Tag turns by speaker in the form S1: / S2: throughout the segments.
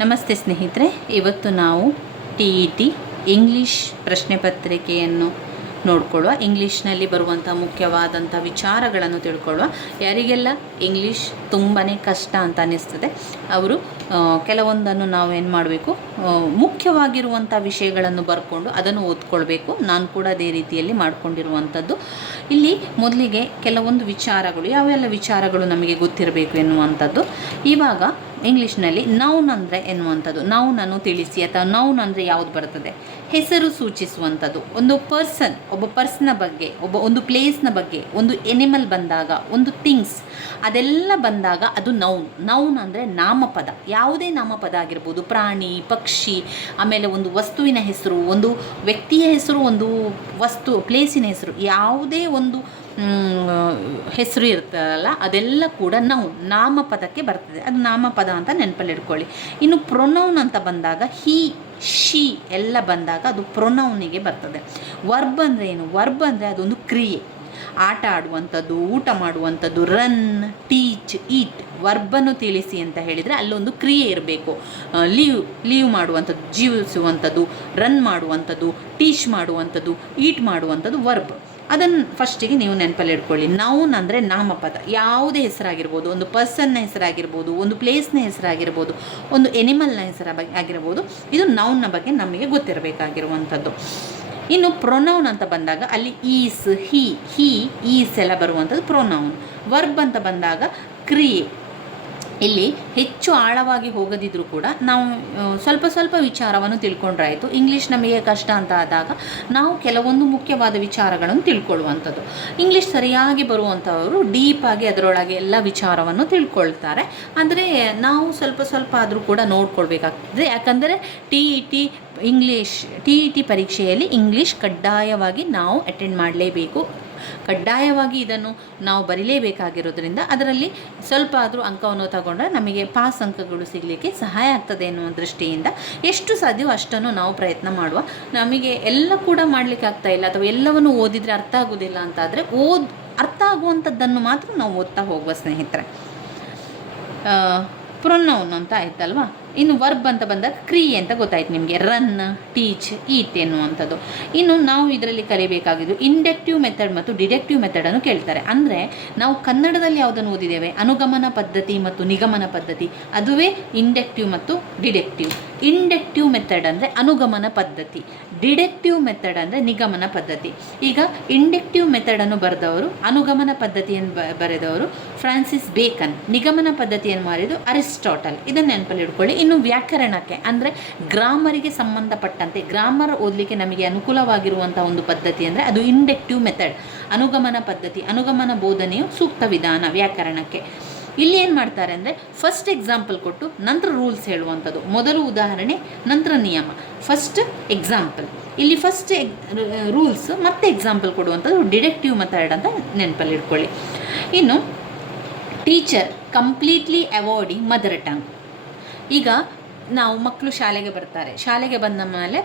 S1: ನಮಸ್ತೆ ಸ್ನೇಹಿತರೆ, ಇವತ್ತು ನಾವು ಟಿ ಇ ಟಿ, ಇಂಗ್ಲೀಷ್ ಪ್ರಶ್ನೆ ಪತ್ರಿಕೆಯನ್ನು ನೋಡ್ಕೊಳ್ಳುವ, ಇಂಗ್ಲೀಷ್ನಲ್ಲಿ ಬರುವಂಥ ಮುಖ್ಯವಾದಂಥ ವಿಚಾರಗಳನ್ನು ತಿಳ್ಕೊಳ್ಳುವ. ಯಾರಿಗೆಲ್ಲ ಇಂಗ್ಲೀಷ್ ತುಂಬಾ ಕಷ್ಟ ಅಂತ ಅನ್ನಿಸ್ತದೆ, ಅವರು ಕೆಲವೊಂದನ್ನು ನಾವು ಏನು ಮಾಡಬೇಕು ಮುಖ್ಯವಾಗಿರುವಂಥ ವಿಷಯಗಳನ್ನು ಬರ್ಕೊಂಡು ಅದನ್ನು ಓದ್ಕೊಳ್ಬೇಕು. ನಾನು ಕೂಡ ಅದೇ ರೀತಿಯಲ್ಲಿ ಮಾಡಿಕೊಂಡಿರುವಂಥದ್ದು. ಇಲ್ಲಿ ಮೊದಲಿಗೆ ಕೆಲವೊಂದು ವಿಚಾರಗಳು, ಯಾವೆಲ್ಲ ವಿಚಾರಗಳು ನಮಗೆ ಗೊತ್ತಿರಬೇಕು ಎನ್ನುವಂಥದ್ದು. ಇವಾಗ ಇಂಗ್ಲೀಷ್ನಲ್ಲಿ ನೌನ್ ಅಂದರೆ ಎನ್ನುವಂಥದ್ದು. ನೌನ್ ಅನ್ನು ತಿಳಿಸಿ ಅಥವಾ ನೌನ್ ಅಂದರೆ ಯಾವುದು ಬರ್ತದೆ? ಹೆಸರು ಸೂಚಿಸುವಂಥದ್ದು. ಒಂದು ಪರ್ಸನ್ ಒಬ್ಬ ಪರ್ಸ್ನ ಬಗ್ಗೆ, ಒಬ್ಬ ಒಂದು ಪ್ಲೇಸ್ನ ಬಗ್ಗೆ, ಒಂದು ಎನಿಮಲ್ ಬಂದಾಗ, ಒಂದು ಥಿಂಗ್ಸ್ ಅದೆಲ್ಲ ಬಂದಾಗ ಅದು ನೌನ್ ನೌನ್ ಅಂದರೆ ನಾಮಪದ. ಯಾವುದೇ ನಾಮಪದ ಆಗಿರ್ಬೋದು. ಪ್ರಾಣಿ, ಪಕ್ಷಿ, ಆಮೇಲೆ ಒಂದು ವಸ್ತುವಿನ ಹೆಸರು, ಒಂದು ವ್ಯಕ್ತಿಯ ಹೆಸರು, ಒಂದು ವಸ್ತು ಪ್ಲೇಸಿನ ಹೆಸರು, ಯಾವುದೇ ಒಂದು ಹೆಸರು ಇರ್ತದಲ್ಲ ಅದೆಲ್ಲ ಕೂಡ ನೌನ್ ನಾಮಪದಕ್ಕೆ ಬರ್ತದೆ. ಅದು ನಾಮಪದ ಅಂತ ನೆನಪಲ್ಲಿ ಇಟ್ಕೊಳ್ಳಿ. ಇನ್ನು ಪ್ರೊನೌನ್ ಅಂತ ಬಂದಾಗ ಹಿ ಶಿ ಎಲ್ಲ ಬಂದಾಗ ಅದು ಪ್ರೊನೌನಿಗೆ ಬರ್ತದೆ. ವರ್ಬ್ ಅಂದರೆ ಏನು? ವರ್ಬ್ ಅಂದರೆ ಅದೊಂದು ಕ್ರಿಯೆ. ಆಟ ಆಡುವಂಥದ್ದು, ಊಟ ಮಾಡುವಂಥದ್ದು ರನ್ ಟೀಚ್ ಈಟ್ ವರ್ಬನ್ನು ತಿಳಿಸಿ ಅಂತ ಹೇಳಿದರೆ ಅಲ್ಲೊಂದು ಕ್ರಿಯೆ ಇರಬೇಕು. ಲೀವ್ ಲೀವ್ ಮಾಡುವಂಥದ್ದು, ಜೀವಿಸುವಂಥದ್ದು ರನ್ ಮಾಡುವಂಥದ್ದು ಟೀಚ್ ಮಾಡುವಂಥದ್ದು ಈಟ್ ಮಾಡುವಂಥದ್ದು ವರ್ಬ್ ಅದನ್ನು ಫಸ್ಟಿಗೆ ನೀವು ನೆನಪಲ್ಲಿ ಇಟ್ಕೊಳ್ಳಿ. ನೌನ್ ಅಂದರೆ ನಾಮಪದ. ಯಾವುದೇ ಹೆಸರಾಗಿರ್ಬೋದು, ಒಂದು ಪರ್ಸನ್ನ ಹೆಸರಾಗಿರ್ಬೋದು, ಒಂದು ಪ್ಲೇಸ್ನ ಹೆಸರಾಗಿರ್ಬೋದು, ಒಂದು ಎನಿಮಲ್ನ ಹೆಸರ ಬಗ್ಗೆ ಆಗಿರ್ಬೋದು, ಇದು ನೌನ್ನ ಬಗ್ಗೆ ನಮಗೆ ಗೊತ್ತಿರಬೇಕಾಗಿರುವಂಥದ್ದು. ಇನ್ನು ಪ್ರೊನೌನ್ ಅಂತ ಬಂದಾಗ ಅಲ್ಲಿ ಈಸ್ ಹಿ ಹಿ ಈಸ್ ಎಲ್ಲ ಬರುವಂಥದ್ದು ಪ್ರೊನೌನ್ ವರ್ಬ್ ಅಂತ ಬಂದಾಗ ಕ್ರಿಯೆ. ಇಲ್ಲಿ ಹೆಚ್ಚು ಆಳವಾಗಿ ಹೋಗದಿದ್ರೂ ಕೂಡ ನಾವು ಸ್ವಲ್ಪ ಸ್ವಲ್ಪ ವಿಚಾರವನ್ನು ತಿಳ್ಕೊಂಡ್ರಾಯಿತು. ಇಂಗ್ಲೀಷ್ ನಮಗೆ ಕಷ್ಟ ಅಂತ ಆದಾಗ ನಾವು ಕೆಲವೊಂದು ಮುಖ್ಯವಾದ ವಿಚಾರಗಳನ್ನು ತಿಳ್ಕೊಳ್ಳುವಂಥದ್ದು. ಇಂಗ್ಲೀಷ್ ಸರಿಯಾಗಿ ಬರುವಂಥವರು ಡೀಪಾಗಿ ಅದರೊಳಗೆ ಎಲ್ಲ ವಿಚಾರವನ್ನು ತಿಳ್ಕೊಳ್ತಾರೆ. ಅಂದರೆ ನಾವು ಸ್ವಲ್ಪ ಸ್ವಲ್ಪ ಆದರೂ ಕೂಡ ನೋಡ್ಕೊಳ್ಬೇಕಾಗ್ತದೆ. ಯಾಕಂದರೆ T E T English T E T ಪರೀಕ್ಷೆಯಲ್ಲಿ ಇಂಗ್ಲೀಷ್ ಕಡ್ಡಾಯವಾಗಿ ನಾವು ಅಟೆಂಡ್ ಮಾಡಲೇಬೇಕು. ಕಡ್ಡಾಯವಾಗಿ ಇದನ್ನು ನಾವು ಬರೀಲೇಬೇಕಾಗಿರೋದ್ರಿಂದ ಅದರಲ್ಲಿ ಸ್ವಲ್ಪ ಆದರೂ ಅಂಕವನ್ನು ತಗೊಂಡ್ರೆ ನಮಗೆ ಪಾಸ್ ಅಂಕಗಳು ಸಿಗಲಿಕ್ಕೆ ಸಹಾಯ ಆಗ್ತದೆ ಎನ್ನುವ ದೃಷ್ಟಿಯಿಂದ ಎಷ್ಟು ಸಾಧ್ಯವೋ ಅಷ್ಟನ್ನು ನಾವು ಪ್ರಯತ್ನ ಮಾಡುವ. ನಮಗೆ ಎಲ್ಲ ಕೂಡ ಮಾಡಲಿಕ್ಕೆ ಆಗ್ತಾ ಇಲ್ಲ ಅಥವಾ ಎಲ್ಲವನ್ನು ಓದಿದರೆ ಅರ್ಥ ಆಗೋದಿಲ್ಲ ಅಂತಾದರೆ ಓದ್, ಅರ್ಥ ಆಗುವಂಥದ್ದನ್ನು ಮಾತ್ರ ನಾವು ಓದ್ತಾ ಹೋಗುವ ಸ್ನೇಹಿತರೆ. ಪ್ರೊನೌನ್ ಅಂತ ಆಯ್ತಲ್ವಾ? ಇನ್ನು ವರ್ಬ್ ಅಂತ ಬಂದಾಗ ಕ್ರಿಯೆ ಅಂತ ಗೊತ್ತಾಯ್ತು ನಿಮಗೆ. ರನ್ ಟೀಚ್ ಈಟ್ ಎನ್ನುವಂಥದ್ದು. ಇನ್ನು ನಾವು ಇದರಲ್ಲಿ ಕಲಿಬೇಕಾಗಿದ್ದು ಇಂಡಕ್ಟಿವ್ ಮೆಥಡ್ ಮತ್ತು ಡಿಡಕ್ಟಿವ್ ಮೆಥಡನ್ನು ಕೇಳ್ತಾರೆ. ಅಂದರೆ ನಾವು ಕನ್ನಡದಲ್ಲಿ ಯಾವುದನ್ನು ಓದಿದ್ದೇವೆ? ಅನುಗಮನ ಪದ್ಧತಿ ಮತ್ತು ನಿಗಮನ ಪದ್ಧತಿ. ಅದುವೇ ಇಂಡಕ್ಟಿವ್ ಮತ್ತು ಡಿಡೆಕ್ಟಿವ್ ಇಂಡಕ್ಟಿವ್ ಮೆಥಡ್ ಅಂದರೆ ಅನುಗಮನ ಪದ್ಧತಿ. ಡಿಡೆಕ್ಟಿವ್ ಮೆಥಡ್ ಅಂದರೆ ನಿಗಮನ ಪದ್ಧತಿ. ಈಗ ಇಂಡಕ್ಟಿವ್ ಮೆಥಡನ್ನು ಬರೆದವರು, ಅನುಗಮನ ಪದ್ಧತಿಯನ್ನು ಬರೆದವರು ಫ್ರಾನ್ಸಿಸ್ ಬೇಕನ್. ನಿಗಮನ ಪದ್ಧತಿಯನ್ನು ಮಾರಿದ್ದು ಅರಿಸ್ಟಾಟಲ್. ಇದನ್ನು ನೆನಪಲ್ಲಿ ಇಟ್ಕೊಳ್ಳಿ. ಇನ್ನು ವ್ಯಾಕರಣಕ್ಕೆ, ಅಂದರೆ ಗ್ರಾಮರಿಗೆ ಸಂಬಂಧಪಟ್ಟಂತೆ, ಗ್ರಾಮರ್ ಓದಲಿಕ್ಕೆ ನಮಗೆ ಅನುಕೂಲವಾಗಿರುವಂಥ ಒಂದು ಪದ್ಧತಿ ಅಂದರೆ ಅದು ಇಂಡೆಕ್ಟಿವ್ ಮೆಥಡ್. ಅನುಗಮನ ಪದ್ಧತಿ, ಅನುಗಮನ ಬೋಧನೆಯು ಸೂಕ್ತ ವಿಧಾನ ವ್ಯಾಕರಣಕ್ಕೆ. ಇಲ್ಲಿ ಏನು ಮಾಡ್ತಾರೆ ಅಂದರೆ ಫಸ್ಟ್ ಎಕ್ಸಾಂಪಲ್ ಕೊಟ್ಟು ನಂತರ ರೂಲ್ಸ್ ಹೇಳುವಂಥದ್ದು. ಮೊದಲು ಉದಾಹರಣೆ, ನಂತರ ನಿಯಮ. ಫಸ್ಟ್ ಎಕ್ಸಾಂಪಲ್ ಇಲ್ಲಿ ಫಸ್ಟ್ ರೂಲ್ಸ್ ಮತ್ತೆ ಎಕ್ಸಾಂಪಲ್ ಕೊಡುವಂಥದ್ದು ಡಿಡೆಕ್ಟಿವ್ ಮೆಥಡ್ ಅಂತ ನೆನಪಲ್ಲಿ ಇಟ್ಕೊಳ್ಳಿ. ಇನ್ನು teacher completely avoiding mother tongue ಈಗ ನಾವು ಮಕ್ಕಳು ಶಾಲೆಗೆ ಬರ್ತಾರೆ. ಶಾಲೆಗೆ ಬಂದ ಮೇಲೆ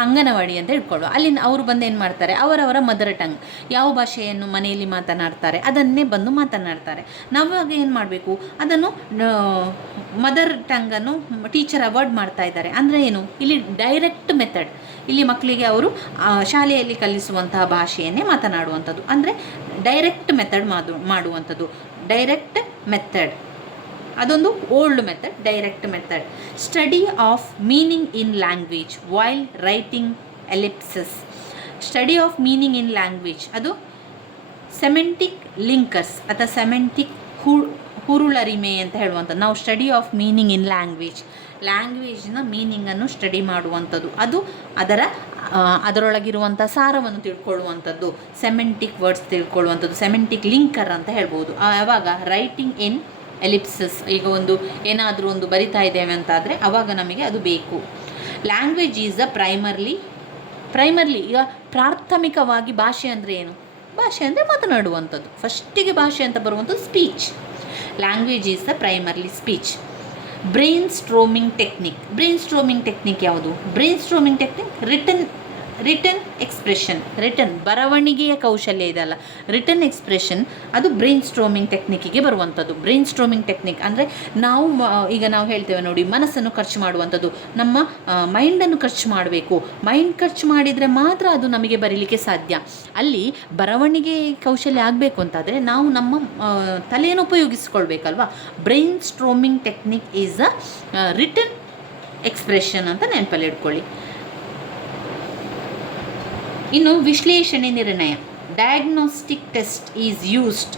S1: ಅಂಗನವಾಡಿ ಅಂತ ಇಟ್ಕೊಳ್ಳುವ ಅಲ್ಲಿಂದ ಅವರು ಬಂದು ಏನು ಮಾಡ್ತಾರೆ? ಅವರವರ ಮದರ್ ಟಂಗ್ ಯಾವ ಭಾಷೆಯನ್ನು ಮನೆಯಲ್ಲಿ ಮಾತನಾಡ್ತಾರೆ? ಅದನ್ನೇ ಬಂದು ಮಾತನಾಡ್ತಾರೆ. ನಾವಾಗ ಏನು ಮಾಡಬೇಕು? ಅದನ್ನು ಮದರ್ ಟಂಗನ್ನು ಟೀಚರ್ ಅವಾರ್ಡ್ ಮಾಡ್ತಾ ಇದ್ದಾರೆ. ಅಂದರೆ ಏನು? ಇಲ್ಲಿ ಡೈರೆಕ್ಟ್ ಮೆಥಡ್ ಇಲ್ಲಿ ಮಕ್ಕಳಿಗೆ ಅವರು ಶಾಲೆಯಲ್ಲಿ ಕಲಿಸುವಂತಹ ಭಾಷೆಯನ್ನೇ ಮಾತನಾಡುವಂಥದ್ದು. ಅಂದರೆ ಡೈರೆಕ್ಟ್ ಮೆಥಡ್ ಮಾಡು ಮಾಡುವಂಥದ್ದು. ಡೈರೆಕ್ಟ್ ಮೆಥಡ್ ಅದೊಂದು old method direct method study of meaning in language while writing ellipses study of meaning in language ಅದು ಸೆಮೆಂಟಿಕ್ ಲಿಂಕರ್ಸ್ ಅಥವಾ ಸೆಮೆಂಟಿಕ್ ಹು ಹುರುಳರಿಮೆ ಅಂತ ಹೇಳುವಂಥದ್ದು. ನಾವು study of meaning in language ಲ್ಯಾಂಗ್ವೇಜ್ನ ಮೀನಿಂಗನ್ನು ಸ್ಟಡಿ ಮಾಡುವಂಥದ್ದು. ಅದು ಅದರ ಅದರೊಳಗಿರುವಂಥ ಸಾರವನ್ನು ತಿಳ್ಕೊಳ್ಳುವಂಥದ್ದು. ಸೆಮೆಂಟಿಕ್ ವರ್ಡ್ಸ್ ತಿಳ್ಕೊಳ್ಳುವಂಥದ್ದು ಸೆಮೆಂಟಿಕ್ ಲಿಂಕರ್ ಅಂತ ಹೇಳ್ಬೋದು. ಯಾವಾಗ? ರೈಟಿಂಗ್ ಇನ್ ಎಲಿಪ್ಸಸ್ ಈಗ ಒಂದು ಏನಾದರೂ ಒಂದು ಬರಿತಾ ಇದ್ದೇವೆ ಅಂತಾದರೆ ಆವಾಗ ನಮಗೆ ಅದು ಬೇಕು. Language is a primarily primarily ಈಗ ಪ್ರಾಥಮಿಕವಾಗಿ ಭಾಷೆ ಅಂದರೆ ಏನು? ಭಾಷೆ ಅಂದರೆ ಮಾತನಾಡುವಂಥದ್ದು. ಫಸ್ಟಿಗೆ ಭಾಷೆ ಅಂತ ಬರುವಂಥದ್ದು speech language is the primarily speech brain storming technique brain storming technique ಯಾವುದು? Brain storming technique return return expression return ಬರವಣಿಗೆಯ ಕೌಶಲ್ಯ ಇದಲ್ಲ ರಿಟರ್ನ್ ಎಕ್ಸ್ಪ್ರೆಷನ್ ಅದು ಬ್ರೈನ್ ಸ್ಟ್ರೋಮಿಂಗ್ ಟೆಕ್ನಿಕ್ಕಿಗೆ ಬರುವಂಥದ್ದು ಬ್ರೈನ್ ಸ್ಟ್ರೋಮಿಂಗ್ ಟೆಕ್ನಿಕ್ ಅಂದರೆ ನಾವು ಈಗ ನಾವು ಹೇಳ್ತೇವೆ ನೋಡಿ, ಮನಸ್ಸನ್ನು ಖರ್ಚು ಮಾಡುವಂಥದ್ದು ನಮ್ಮ ಮೈಂಡನ್ನು ಖರ್ಚು ಮಾಡಬೇಕು. ಮೈಂಡ್ ಖರ್ಚು ಮಾಡಿದರೆ ಮಾತ್ರ ಅದು ನಮಗೆ ಬರೀಲಿಕ್ಕೆ ಸಾಧ್ಯ. ಅಲ್ಲಿ ಬರವಣಿಗೆ ಕೌಶಲ್ಯ ಆಗಬೇಕು ಅಂತಾದರೆ ನಾವು ನಮ್ಮ ತಲೆಯನ್ನು ಉಪಯೋಗಿಸ್ಕೊಳ್ಬೇಕಲ್ವಾ? Brain storming technique is a return expression ಅಂತ ನೆನಪಲ್ಲಿ ಇಟ್ಕೊಳ್ಳಿ. ಇನ್ನು ವಿಶ್ಲೇಷಣೆ ನಿರ್ಣಯ. Diagnostic test is used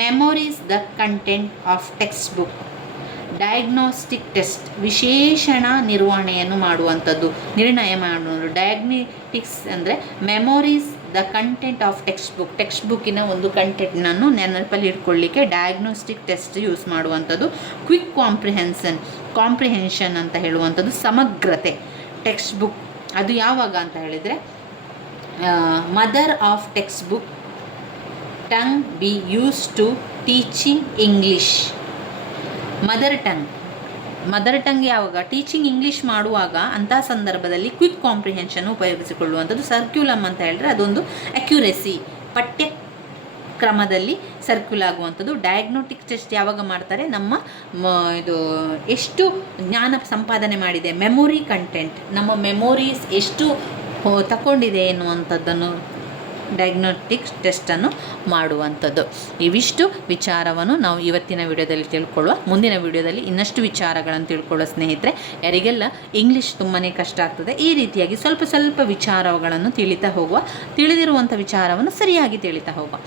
S1: memories the content of text book diagnostic test ವಿಶೇಷಣ ನಿರ್ವಹಣೆಯನ್ನು ಮಾಡುವಂಥದ್ದು. ನಿರ್ಣಯ ಮಾಡುವುದು ಡಯಾಗ್ನೆಟಿಕ್ಸ್ ಅಂದರೆ memories the content of text book text ಬುಕ್ಕಿನ ಒಂದು ಕಂಟೆಂಟ್ನನ್ನು ನೆನಪಲ್ಲಿ ಇಟ್ಕೊಳ್ಳಿಕ್ಕೆ ಡಯಾಗ್ನೋಸ್ಟಿಕ್ ಟೆಸ್ಟ್ ಯೂಸ್ ಮಾಡುವಂಥದ್ದು. ಕ್ವಿಕ್ ಕಾಂಪ್ರಿಹೆನ್ಸನ್ ಕಾಂಪ್ರಿಹೆನ್ಷನ್ ಅಂತ ಹೇಳುವಂಥದ್ದು. ಸಮಗ್ರತೆ. ಟೆಕ್ಸ್ಟ್ ಬುಕ್ ಅದು ಯಾವಾಗ ಅಂತ ಹೇಳಿದರೆ mother of text book tongue be use to teaching English mother tongue mother tongue ಯಾವಾಗ? ಟೀಚಿಂಗ್ ಇಂಗ್ಲೀಷ್ ಮಾಡುವಾಗ ಅಂತಹ ಸಂದರ್ಭದಲ್ಲಿ ಕ್ವಿಕ್ ಕಾಂಪ್ರಿಹೆನ್ಷನ್ ಉಪಯೋಗಿಸಿಕೊಳ್ಳುವಂಥದ್ದು ಸರ್ಕ್ಯುಲಮ್ ಅಂತ ಹೇಳಿದ್ರೆ ಅದೊಂದು ಅಕ್ಯುರೆಸಿ ಪಠ್ಯ ಕ್ರಮದಲ್ಲಿ ಸರ್ಕ್ಯುಲ್ ಆಗುವಂಥದ್ದು. ಡಯಾಗ್ನೋಟಿಕ್ ಟೆಸ್ಟ್ ಯಾವಾಗ ಮಾಡ್ತಾರೆ? ನಮ್ಮ ಇದು, ಎಷ್ಟು ಜ್ಞಾನ ಸಂಪಾದನೆ ಮಾಡಿದೆ? ಮೆಮೊರಿ ಕಂಟೆಂಟ್ ನಮ್ಮ ಮೆಮೊರೀಸ್ ಎಷ್ಟು ತಗೊಂಡಿದೆ ಎನ್ನುವಂಥದ್ದನ್ನು ಡಯಾಗ್ನೋಟಿಕ್ಸ್ ಟೆಸ್ಟನ್ನು ಮಾಡುವಂಥದ್ದು. ಇವಿಷ್ಟು ವಿಚಾರವನ್ನು ನಾವು ಇವತ್ತಿನ ವಿಡಿಯೋದಲ್ಲಿ ತಿಳ್ಕೊಳ್ಳುವ. ಮುಂದಿನ ವಿಡಿಯೋದಲ್ಲಿ ಇನ್ನಷ್ಟು ವಿಚಾರಗಳನ್ನು ತಿಳ್ಕೊಳ್ಳೋ ಸ್ನೇಹಿತರೆ, ಯಾರಿಗೆಲ್ಲ ಇಂಗ್ಲೀಷ್ ತುಂಬಾ ಕಷ್ಟ ಆಗ್ತದೆ, ಈ ರೀತಿಯಾಗಿ ಸ್ವಲ್ಪ ಸ್ವಲ್ಪ ವಿಚಾರಗಳನ್ನು ತಿಳಿತಾ ಹೋಗುವ, ತಿಳಿದಿರುವಂಥ ವಿಚಾರವನ್ನು ಸರಿಯಾಗಿ ತಿಳಿತಾ ಹೋಗುವ.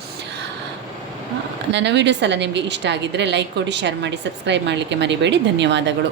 S1: ನನ್ನ ವೀಡಿಯೋಸ್ ಎಲ್ಲ ನಿಮಗೆ ಇಷ್ಟ ಆಗಿದ್ದರೆ ಲೈಕ್ ಕೊಡಿ ಶೇರ್ ಮಾಡಿ ಸಬ್ಸ್ಕ್ರೈಬ್ ಮಾಡಲಿಕ್ಕೆ ಮರಿಬೇಡಿ. ಧನ್ಯವಾದಗಳು.